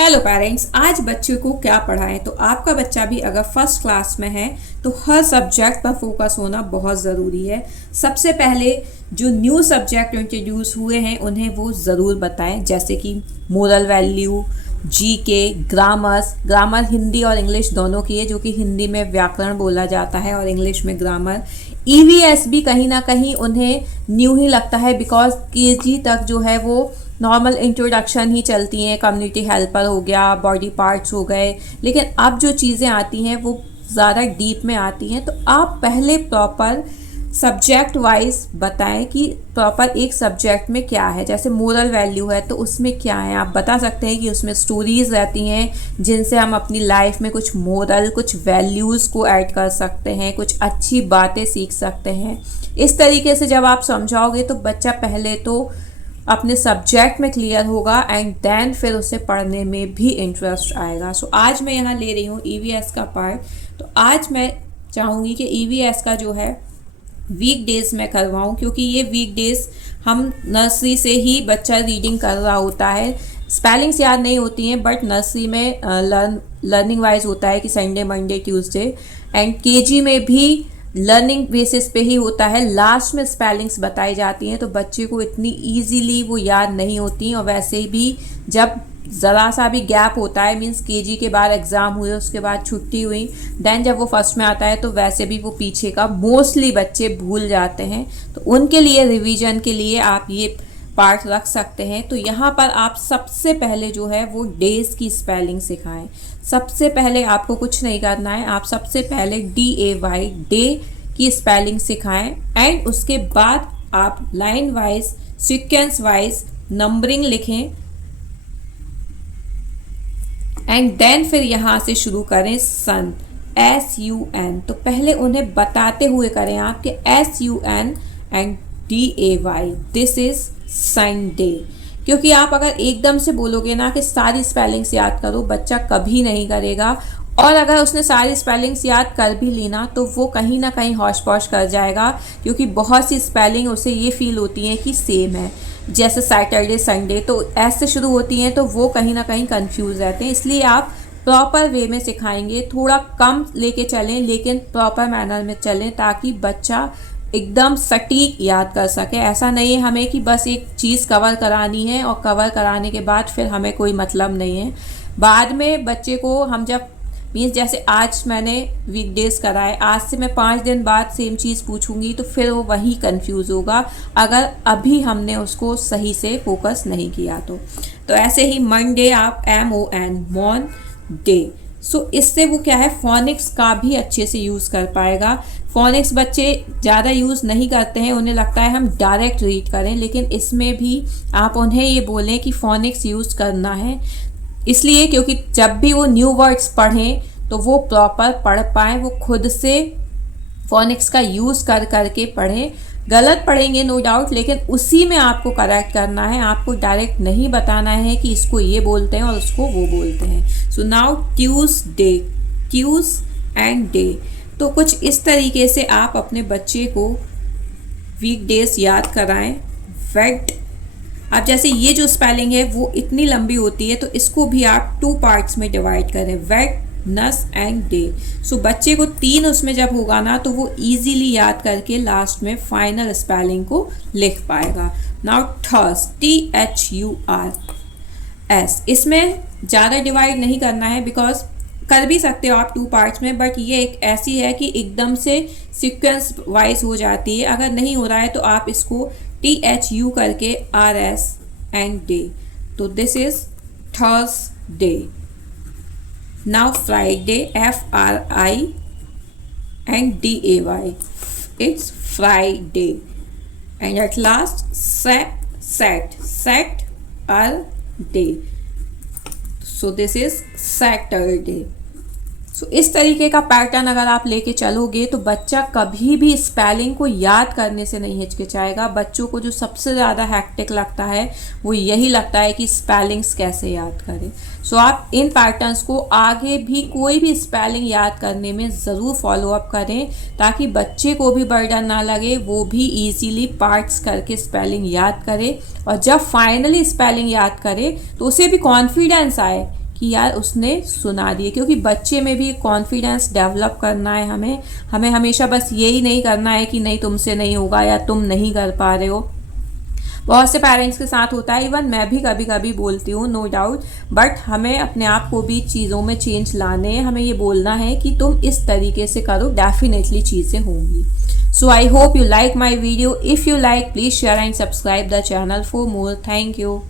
Hello parents, आज बच्चे को क्या पढ़ाएं। तो आपका बच्चा भी अगर फर्स्ट क्लास में है तो हर सब्जेक्ट पर फोकस होना बहुत ज़रूरी है। सबसे पहले जो न्यू सब्जेक्ट इंट्रोड्यूस हुए हैं उन्हें वो ज़रूर बताएं, जैसे कि moral value, GK, grammar Hindi और इंग्लिश दोनों की है, जो कि हिंदी में व्याकरण बोला जाता है और इंग्लिश में ग्रामर। ईवीएस भी कहीं ना कहीं उन्हें न्यू ही लगता है, बिकॉज केजी तक जो है वो नॉर्मल इंट्रोडक्शन ही चलती हैं। कम्युनिटी हेल्पर हो गया, बॉडी पार्ट्स हो गए, लेकिन अब जो चीज़ें आती हैं वो ज़्यादा डीप में आती हैं। तो आप पहले प्रॉपर सब्जेक्ट वाइज बताएं कि प्रॉपर एक सब्जेक्ट में क्या है। जैसे मोरल वैल्यू है तो उसमें क्या है, आप बता सकते हैं कि उसमें स्टोरीज रहती हैं जिनसे हम अपनी लाइफ में कुछ मोरल, कुछ वैल्यूज़ को ऐड कर सकते हैं, कुछ अच्छी बातें सीख सकते हैं। इस तरीके से जब आप समझाओगे तो बच्चा पहले तो अपने सब्जेक्ट में क्लियर होगा एंड देन फिर उसे पढ़ने में भी इंटरेस्ट आएगा। सो आज मैं यहाँ ले रही हूँ ईवीएस का पार्ट। तो आज मैं चाहूँगी कि ईवीएस का जो है वीक डेज में करवाऊँ, क्योंकि ये वीक डेज हम नर्सरी से ही बच्चा रीडिंग कर रहा होता है। स्पेलिंग्स याद नहीं होती हैं, बट नर्सरी में लर्निंग वाइज होता है कि Sunday, Monday, Tuesday, and KG में भी लर्निंग बेसिस पे ही होता है। लास्ट में स्पेलिंग्स बताई जाती हैं, तो बच्चे को इतनी इजीली वो याद नहीं होती। और वैसे भी जब ज़रा सा भी गैप होता है, मींस केजी के बाद एग्ज़ाम हुए, उसके बाद छुट्टी हुई, देन जब वो फर्स्ट में आता है तो वैसे भी वो पीछे का मोस्टली बच्चे भूल जाते हैं। तो उनके लिए रिवीजन के लिए आप ये पार्ट रख सकते हैं। तो यहाँ पर आप सबसे पहले जो है वो डेज की स्पेलिंग सिखाएं। सबसे पहले आपको कुछ नहीं करना है, आप सबसे पहले DAY डे की स्पेलिंग सिखाएं एंड उसके बाद आप line wise, sequence wise numbering लिखें एंड देन फिर यहाँ से शुरू करें सन, SUN। तो पहले उन्हें बताते हुए करें आप कि SUN and DAY, this is Sunday. क्योंकि आप अगर एकदम से बोलोगे ना कि सारी स्पेलिंग्स याद करो, बच्चा कभी नहीं करेगा। और अगर उसने सारी स्पेलिंग्स याद कर भी ली ना तो वो कहीं ना कहीं हौश पौश कर जाएगा, क्योंकि बहुत सी स्पेलिंग उसे ये फील होती हैं कि सेम है। जैसे सैटरडे, संडे तो ऐसे शुरू होती हैं, तो वो कहीं ना कहीं कंफ्यूज रहते हैं। इसलिए आप प्रॉपर वे में सिखाएंगे, थोड़ा कम लेके चलें लेकिन प्रॉपर मैनर में चलें, ताकि बच्चा एकदम सटीक याद कर सके। ऐसा नहीं है हमें कि बस एक चीज़ कवर करानी है और कवर कराने के बाद फिर हमें कोई मतलब नहीं है। बाद में बच्चे को हम जब मीन्स जैसे आज मैंने वीकडेज कराए, आज से मैं 5 दिन बाद सेम चीज़ पूछूंगी तो फिर वो वही कंफ्यूज होगा, अगर अभी हमने उसको सही से फोकस नहीं किया तो ऐसे ही मंडे आप MON, मॉन डे। सो इससे वो क्या है, फोनिक्स का भी अच्छे से यूज़ कर पाएगा। फोनिक्स बच्चे ज़्यादा यूज़ नहीं करते हैं, उन्हें लगता है हम डायरेक्ट रीड करें, लेकिन इसमें भी आप उन्हें ये बोलें कि फोनिक्स यूज़ करना है, इसलिए क्योंकि जब भी वो न्यू वर्ड्स पढ़ें तो वो प्रॉपर पढ़ पाएँ, वो खुद से फोनिक्स का यूज़ कर करके पढ़ें। गलत पढ़ेंगे नो डाउट, लेकिन उसी में आपको करेक्ट करना है। आपको डायरेक्ट नहीं बताना है कि इसको ये बोलते हैं और उसको वो बोलते हैं। So now Tuesday, Tues and day. तो कुछ इस तरीके से आप अपने बच्चे को वीक डेज याद कराएं। वेट, अब जैसे ये जो स्पेलिंग है वो इतनी लंबी होती है, तो इसको भी आप 2 पार्ट्स में डिवाइड करें, वेट, नस एंड डे। सो बच्चे को 3 उसमें जब होगा ना तो वो इजीली याद करके लास्ट में फाइनल स्पेलिंग को लिख पाएगा। Now थर्स, THURS। इसमें ज़्यादा डिवाइड नहीं करना है, बिकॉज कर भी सकते हो आप 2 पार्ट्स में, बट ये एक ऐसी है कि एकदम से सीक्वेंस वाइज हो जाती है। अगर नहीं हो रहा है तो आप इसको THU करके RS एंड डे। तो this is Thursday. Now Friday, FRI and DAY. It's Friday. And at last Saturday. So this is Saturday. सो इस तरीके का पैटर्न अगर आप लेके चलोगे तो बच्चा कभी भी स्पेलिंग को याद करने से नहीं हिचकिचाएगा। बच्चों को जो सबसे ज़्यादा हैक्टिक लगता है वो यही लगता है कि स्पेलिंग्स कैसे याद करें। सो आप इन पैटर्न्स को आगे भी कोई भी स्पेलिंग याद करने में ज़रूर फॉलो अप करें, ताकि बच्चे को भी बर्डन ना लगे, वो भी ईजीली पार्ट्स करके स्पेलिंग याद करे, और जब फाइनली स्पेलिंग याद करे तो उसे भी कॉन्फिडेंस आए कि यार उसने सुना दिए, क्योंकि बच्चे में भी कॉन्फिडेंस डेवलप करना है हमें हमेशा बस यही नहीं करना है कि नहीं तुमसे नहीं होगा या तुम नहीं कर पा रहे हो। बहुत से पेरेंट्स के साथ होता है, इवन मैं भी कभी कभी बोलती हूँ, नो डाउट, बट हमें अपने आप को भी चीज़ों में चेंज लाने हैं। हमें ये बोलना है कि तुम इस तरीके से करो, डेफिनेटली चीज़ें होंगी। So I hope you like my video. If you like, please share and subscribe the channel for more. Thank you.